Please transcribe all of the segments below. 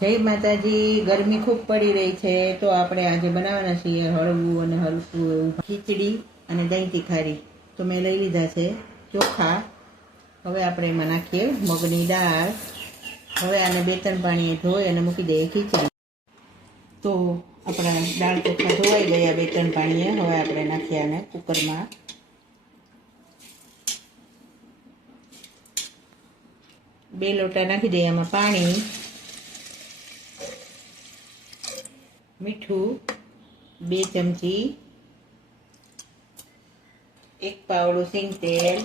જય માતાજી। ગરમી ખૂબ પડી રહી છે તો આપણે આજે બનાવવાના છીએ હળવું અને હલકું એવું ખીચડી અને દહીં તીખારી। તો મેં લઈ લીધા છે ચોખા। હવે આપણે એમાં નાખીએ મગની દાળ। હવે આને 2-3 પાણીએ ધોઈ અને મૂકી દઈએ ખીચડી। તો આપણા દાળ ચોખા ધોવાઈ ગયા 2-3 પાણીએ। હવે આપણે નાખીએ આને કુકરમાં। બે લોટા નાખી દઈએ આમાં પાણી, મીઠું 2 ચમચી, 1 પાવડું સિંગ તેલ।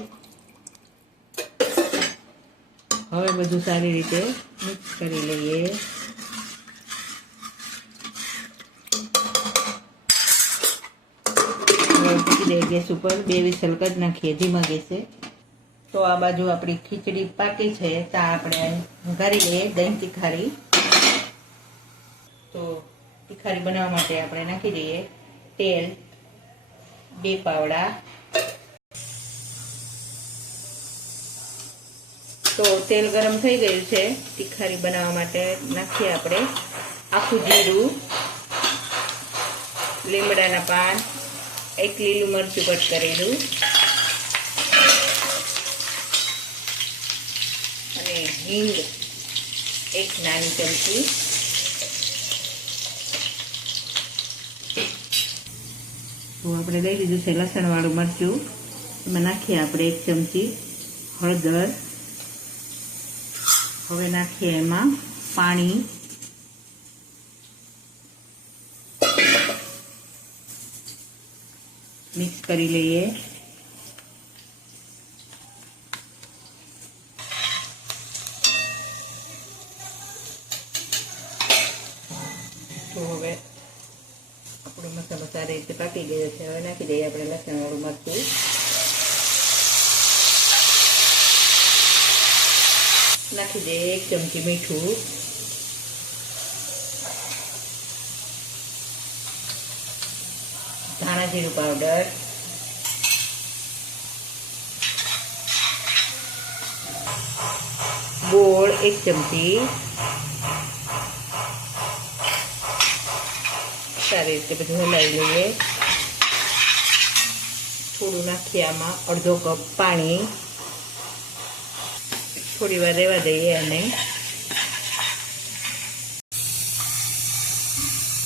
હવે બધું સારી રીતે મિક્સ કરી લઈએ। મૂકી દઈએ ગેસ ઉપર। 2 વિસલ કરી નાખીએ ધીમા ગેસે। તો આ બાજુ આપણી ખીચડી પાકી છે તો આપણે વઘારી લઈએ દહીં તીખારી। તો તીખારી બનાવવા માટે આપણે નાખી દઈએ તેલ 2 પાવડા। તો તેલ ગરમ થઈ ગયું છે। તીખારી બનાવવા માટે નાખીએ આપણે આખું જીરું, લીમડાના પાન, 1 લીલું મરચું કટ કરેલું અને હિંગ 1 નાની ચમચી। તો આપણે લઈ લીધું છે લસણ વાળું મરચું। એમાં નાખીએ આપણે 1 ચમચી હળદર। હવે નાખીએ એમાં પાણી, મિક્સ કરી લઈએ। તો હવે આપણો મસાલો સારી રીતે પાકી ગયો છે। હવે નાખી દઈએ આપણે લસણ વાળું મરચું, નાખી દઈએ 1 ચમચી મીઠું, ધાણા જીરું પાવડર, ગોળ 1 ચમચી। સારી રીતે બધું હલાવી લઈએ। થોડું નાખીએ આમાં અડધો કપ પાણી। થોડી વાર રહેવા દઈએ અને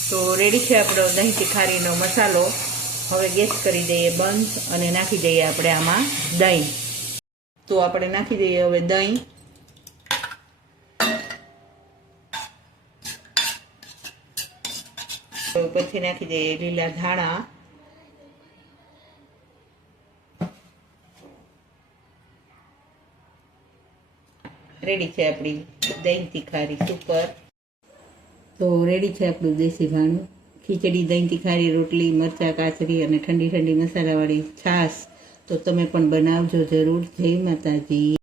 તો રેડી છે આપણો દહીં તીખારીનો મસાલો। હવે ગેસ કરી દઈએ બંધ અને નાખી દઈએ આપણે આમાં દહીં। તો આપણે નાખી દઈએ હવે દહીં। પછી નાખી દઈએ લીલા ધાણા, રેડી છે આપણી દહીં તીખારી સુપર। તો રેડી છે આપણું દેશી ભાણું ખીચડી, દહીં તીખારી, રોટલી, મરચાં, કાચરી અને ઠંડી ઠંડી મસાલાવાળી છાશ। તો તમે પણ બનાવજો જરૂર। જય માતાજી।